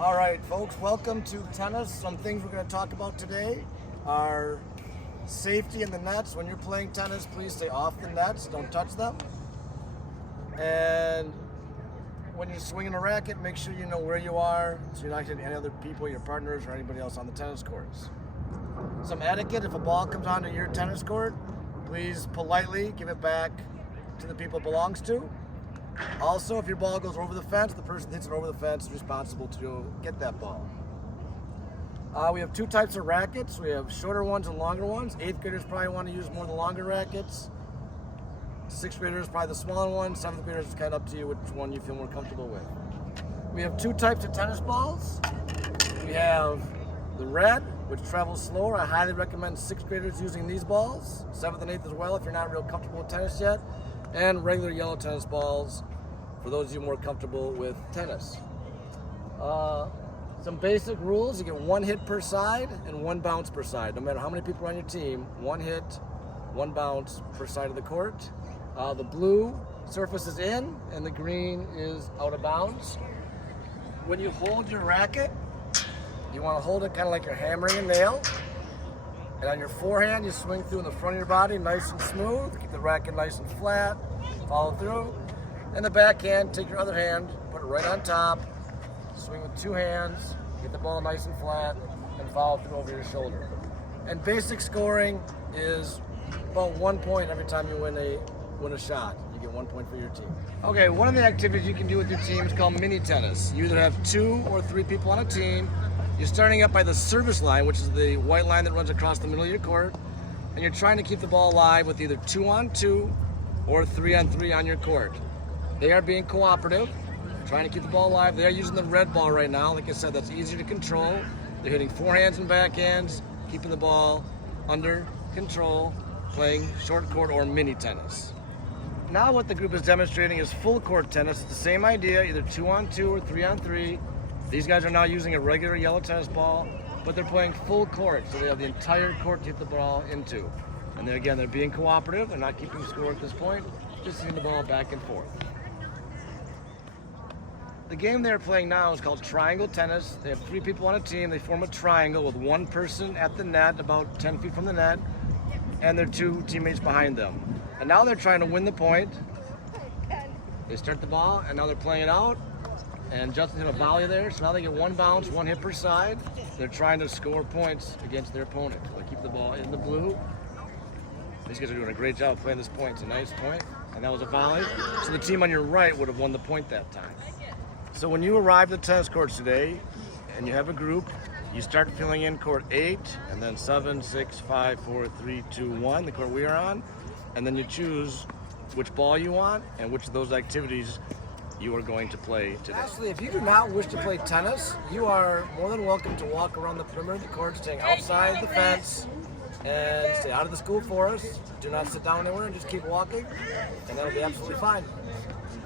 All right, folks, welcome to tennis. Some things we're going to talk about today are safety in the nets. When you're playing tennis, please stay off the nets. Don't touch them. And when you're swinging a racket, make sure you know where you are so you're not hitting any other people, your partners, or anybody else on the tennis courts. Some etiquette: if a ball comes onto your tennis court, please politely give it back to the people it belongs to. Also, if your ball goes over the fence, the person that hits it over the fence is responsible to get that ball. We have two types of rackets. We have shorter ones and longer ones. 8th graders probably want to use more of the longer rackets. 6th graders probably the smaller one. 7th graders, it's kind of up to you which one you feel more comfortable with. We have two types of tennis balls. We have the red, which travels slower. I highly recommend 6th graders using these balls. 7th and 8th as well if you're not real comfortable with tennis yet. And regular yellow tennis balls for those of you more comfortable with tennis. Some basic rules: you get one hit per side and one bounce per side. No matter how many people are on your team, one hit, one bounce per side of the court. The blue surface is in and the green is out of bounds. When you hold your racket, you want to hold it kind of like you're hammering a nail. And on your forehand, you swing through in the front of your body, nice and smooth. Keep the racket nice and flat. Follow through. And the backhand, take your other hand, put it right on top. Swing with two hands. Get the ball nice and flat, and follow through over your shoulder. And basic scoring is about 1 point every time you win a shot. You get 1 point for your team. Okay, one of the activities you can do with your team is called mini tennis. You either have 2 or 3 people on a team. You're starting up by the service line, which is the white line that runs across the middle of your court, and you're trying to keep the ball alive with either 2-on-2 or 3-on-3 on your court. They are being cooperative, trying to keep the ball alive. They are using the red ball right now. Like I said, that's easier to control. They're hitting forehands and backhands, keeping the ball under control, playing short court or mini tennis. Now what the group is demonstrating is full court tennis. It's the same idea, either 2-on-2 or 3-on-3. These guys are now using a regular yellow tennis ball, but they're playing full court, so they have the entire court to hit the ball into. And then again, they're being cooperative. They're not keeping score at this point, just hitting the ball back and forth. The game they're playing now is called triangle tennis. They have 3 people on a team. They form a triangle with one person at the net, about 10 feet from the net, and their 2 teammates behind them. And now they're trying to win the point. They start the ball, and now they're playing it out. And Justin's going to volley there, so now they get 1 bounce, 1 hit per side. They're trying to score points against their opponent. They keep the ball in the blue. These guys are doing a great job playing this point. It's a nice point, and that was a volley. So the team on your right would have won the point that time. So when you arrive at the tennis courts today, and you have a group, you start filling in court 8, and then 7, 6, 5, 4, 3, 2, 1, the court we are on, and then you choose which ball you want and which of those activities you are going to play today. Lastly, if you do not wish to play tennis, you are more than welcome to walk around the perimeter of the court, staying outside the fence, and stay out of the school forest. Do not sit down anywhere and just keep walking, and that'll be absolutely fine.